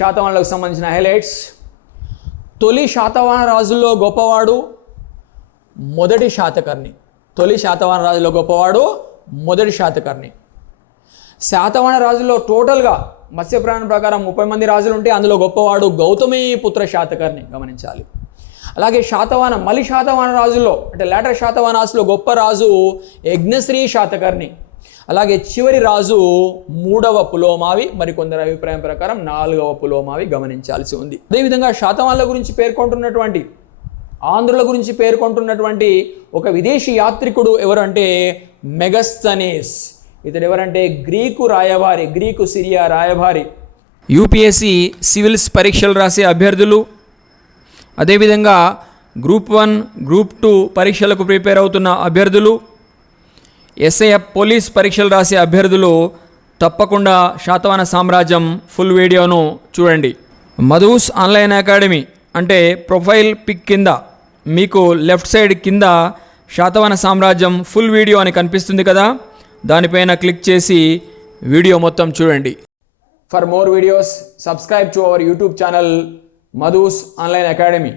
శాతవాహనులకు సంబంధించిన హైలైట్స్. తొలి శాతవాహన రాజుల్లో గొప్పవాడు మొదటి శాతకర్ణి. తొలి శాతవాహన రాజుల్లో గొప్పవాడు మొదటి శాతకర్ణి. శాతవాహన రాజుల్లో టోటల్గా మత్స్యపురాణం ప్రకారం 30 మంది రాజులు ఉంటే అందులో గొప్పవాడు గౌతమీపుత్ర శాతకర్ణి, గమనించాలి. అలాగే మలి శాతవాహన రాజుల్లో అంటే లేటర్ శాతవాహనాసులో గొప్ప రాజు యజ్ఞశ్రీ శాతకర్ణి. అలాగే చివరి రాజు 3వ పులోమావి, మరికొందరి అభిప్రాయం ప్రకారం 4వ పులోమావి, గమనించాల్సి ఉంది. అదేవిధంగా శాతవాహనుల గురించి పేర్కొంటున్నటువంటి, ఆంధ్రుల గురించి పేర్కొంటున్నటువంటి ఒక విదేశీ యాత్రికుడు ఎవరంటే మెగస్తనీస్. ఇతడు ఎవరంటే గ్రీకు రాయబారి, గ్రీకు సిరియా రాయబారి. యూపీఎస్సీ సివిల్స్ పరీక్షలు రాసే అభ్యర్థులు, అదేవిధంగా గ్రూప్ 1, గ్రూప్ 2 పరీక్షలకు ప్రిపేర్ అవుతున్న అభ్యర్థులు, ఎస్ఐఎఫ్ పోలీస్ పరీక్షలు రాసే అభ్యర్థులు తప్పకుండా శాతవాహన సామ్రాజ్యం ఫుల్ వీడియోను చూడండి. మధూస్ ఆన్లైన్ అకాడమీ అంటే ప్రొఫైల్ పిక్ కింద మీకు లెఫ్ట్ సైడ్ కింద శాతవాహన సామ్రాజ్యం ఫుల్ వీడియో అని కనిపిస్తుంది కదా, దానిపైన క్లిక్ చేసి వీడియో మొత్తం చూడండి. For more videos subscribe to our YouTube channel Madhu's online academy.